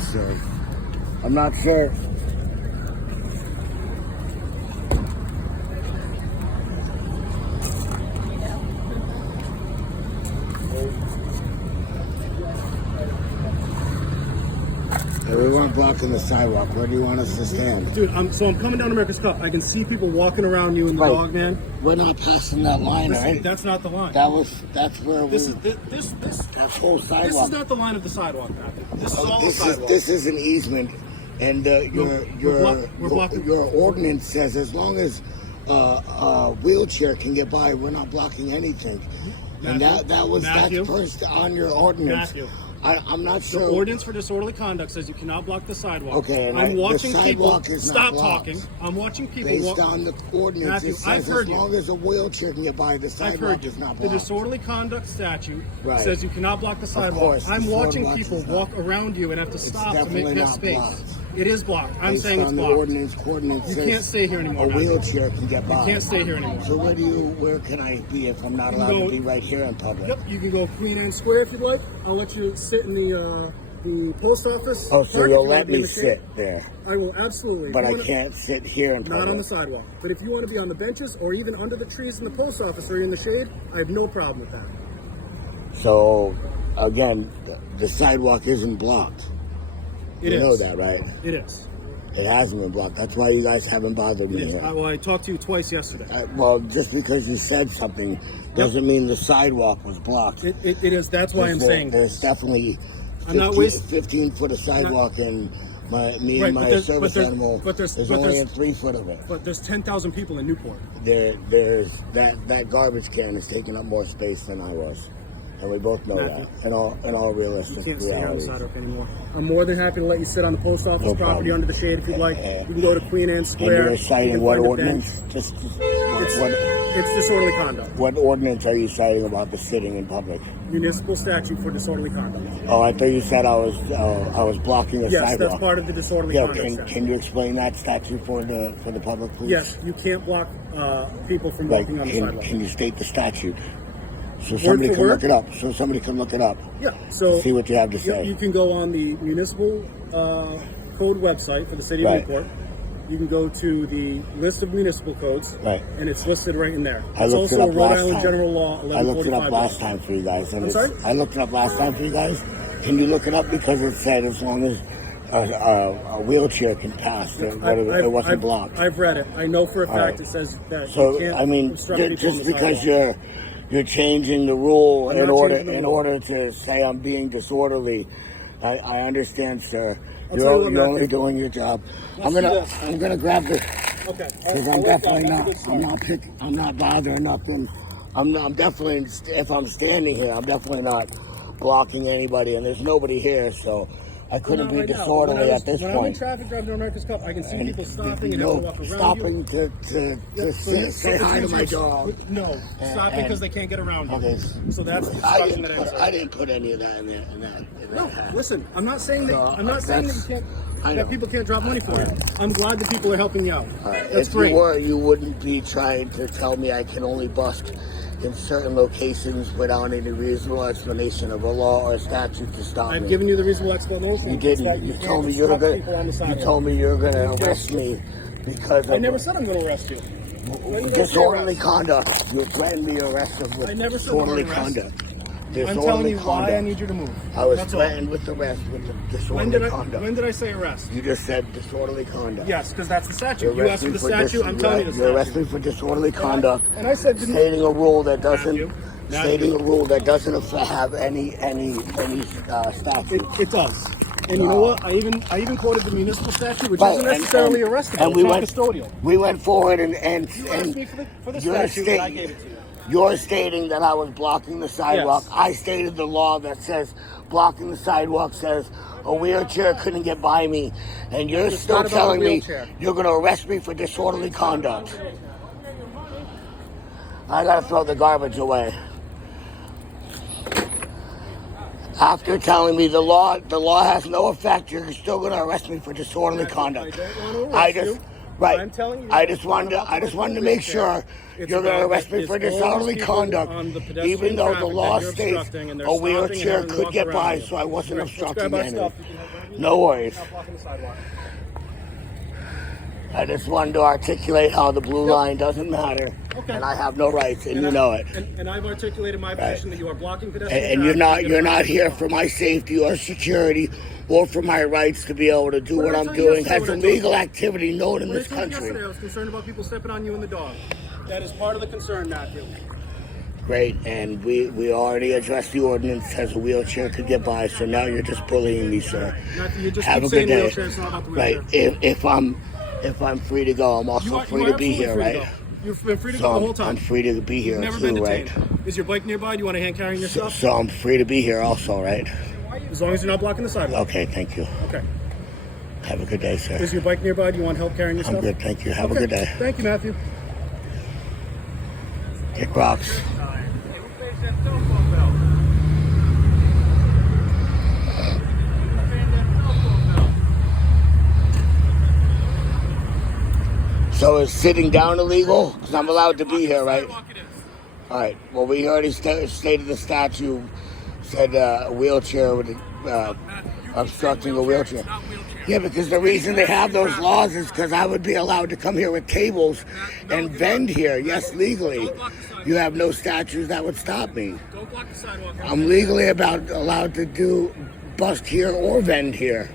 sir. I'm not sure. We weren't blocking the sidewalk. Where do you want us to stand? Dude, I'm coming down America's Cup. I can see people walking around you and the dog man. We're not passing that line, right? That's not the line. That's where This we... is this That whole sidewalk. This is not the line of the sidewalk, Matthew. This is all the sidewalk. This is an easement, and we're blocking. your ordinance says as long as a wheelchair can get by, we're not blocking anything. Matthew, And that's first on your ordinance. Matthew. I'm not sure. The ordinance for disorderly conduct says you cannot block the sidewalk. Okay, and I'm watching the people. sidewalk is not Stop blocked. talking. I'm watching people. Based on the ordinance, Matthew, it says I've heard as you. long as a wheelchair can get by, the I've sidewalk heard you. is not The blocked. disorderly conduct statute Right. says you cannot block the sidewalk. course, I'm watching disorderly people is not- walk around you and have to stop to make definitely that not space. blocked. It is blocked. I'm Based saying it's on the blocked. ordinance You says can't stay here anymore, a Matthew. wheelchair can get by. You can't stay here anymore. So where can I be if I'm not You can allowed go- to be right here in public? Yep, you can go Queen Anne Square if you'd like. I'll let you sit in the post office. Oh, so park if you'll you let wanna be in me the shade. sit there, I will absolutely. but If I you wanna- can't sit here in Not on the public. sidewalk. But if you want to be on the benches or even under the trees in the post office or in the shade, I have no problem with that. So, again, the sidewalk isn't blocked. It You is. know that, right? It is. It hasn't been blocked. That's why you guys haven't bothered It me is. here. Well, I talked to you twice yesterday. Well, just because you said something doesn't mean the sidewalk was blocked. It is. That's why I'm saying. There's definitely I'm not 15 foot of sidewalk, and me Right, and but my there's- service but there- animal, but there's- there's but only there's- 3 foot of it. But there's 10,000 people in Newport. There's that garbage can is taking up more space than I was, and we both know Matthew. that. In all You realistic can't stay here on the reality. sidewalk anymore. I'm more than happy to let you sit on the post office No property problem. under the shade if you'd like. You can go to Queen Anne And Square. you're You citing can what find a ordinance? bench. Just It's- It's disorderly conduct. what ordinance are you citing about the sitting in public? Municipal statute for disorderly conduct. Oh, I thought you said I was blocking a Yes, sidewalk. that's part of the disorderly Yeah, conduct statute. can you explain that statute for the public, please? Yes, you can't block people from Like, walking on the can sidewalk. you state the statute so somebody for can word? look it up? So somebody can look it up. Yeah, so See what you have to say. You can go on the municipal code website for the city of Right. Newport. You can go to the list of municipal codes, Right. and it's listed right in there. I It's looked it also up Rhode last Island time. General Law I looked it up 1145. last time for you guys. And I'm sorry? I looked it up last time for you guys. Can you look it up because it said as long as a wheelchair can pass, it wasn't blocked. I've read it. I know for a fact right. it says that you So can't I mean, obstruct people on just the because sidewalk. you're changing the rule I'm in not order changing the in rule. order to say I'm being disorderly, I understand, sir. I'll tell you what, You're only Matthew. doing your job. Let's do this. I'm gonna grab this Okay. because I'll I'm wait definitely down. not. That's a good I'm start. not picking. I'm not bothering nothing. I'm definitely. If I'm standing here, I'm definitely not blocking anybody, and there's nobody here, so I couldn't Not be right now. disorderly at this When I'm in point. traffic driving to America's Cup, I can see And people stopping and no, having to walk around stopping you. to Yeah, so you- say so hi to it's my usually- dog. No, stopping and- because they can't get around you. Okay. So that's the I instruction that I didn't put any of that in there. No, listen. I'm not saying that. So, I'm not saying that you that's- I can't. know. That people can't drop money for you. I'm glad that people are helping you out. That's If great. you were, you wouldn't be trying to tell me I can only bust in certain locations without any reasonable explanation of a law or a statute to stop I've me. given you the reasonable explanation. You It's that didn't. You can't told me obstruct people on the you sidewalk. told me you're gonna arrest me because I of never said I'm going to arrest you. When did I say disorderly arrest? conduct. You threatened me arrest with I never said disorderly arrest. conduct. I'm Disorderly telling you why I conduct. need you to move. I was That's all. threatened with arrest with the When disorderly did I? conduct. When did I say arrest? You just said disorderly conduct. Yes, because that's the statute. You're You asked for the statute. I'm telling you the You're arresting statute. for disorderly conduct. And I said, didn't- stating a rule that doesn't Matthew. stating a rule that doesn't have any statute. It does. And you know what? I even quoted the municipal statute, which Right, isn't and- necessarily and- arrestable. and It's we not went- custodial. We went forward and You asked me for the you're statute, and I gave it to you. You're stating that I was blocking the sidewalk. Yes. I stated the law that says blocking the sidewalk says a wheelchair couldn't get by me, and you're It's still not about telling a me wheelchair. you're going to arrest me for disorderly conduct. I got to throw the garbage away. After telling me the law has no effect, you're still going to arrest me for disorderly conduct. I don't want to arrest you. Right. I'm telling you, I it's just wanted not to make sure It's you're going to about- arrest me it's for all those disorderly people conduct, on the pedestrian even though the traffic law that you're states obstructing, and they're a stopping and wheelchair having to could walk get around by, you. so I wasn't Right, let's obstructing grab our any. stuff. You can have right No worries. Stop blocking the sidewalk. I just wanted to articulate how the blue line doesn't matter, Okay. and I have no rights, and you know it. And I've articulated my position that you are blocking pedestrian And traffic. you're not here for my safety or security or for my rights to be able to do what I'm doing. That's a legal activity known in this country. Yesterday, I was concerned about people stepping on you and the dog. That is part of the concern, Matthew. Great, and we already addressed the ordinance as a wheelchair could get by, so now you're just bullying me, sir. Matthew, you just Have keep a good saying day. wheelchair, it's not about the Right, wheelchair. if I'm free to go, I'm also free to be here, right? You've been free to So go the whole time. I'm free to be here Never been too, right? detained. Is your bike nearby? Do you want a hand carrying your stuff? So I'm free to be here also, right? As long as you're not blocking the sidewalk. Okay, thank you. Okay. Have a good day, sir. Is your bike nearby? Do you want help carrying your stuff? I'm good, thank you. Have a Okay. good day. Thank you, Matthew. Kick rocks. So is sitting down illegal? Because I'm allowed to be here, right? All right. Well, we already stated the statute said a wheelchair with obstructing a wheelchair. Yeah, because the reason they have those laws is because I would be allowed to come here with tables and vend here. Yes, legally. You have no statutes that would stop me. Don't block the sidewalk. I'm legally allowed to bust here or vend here.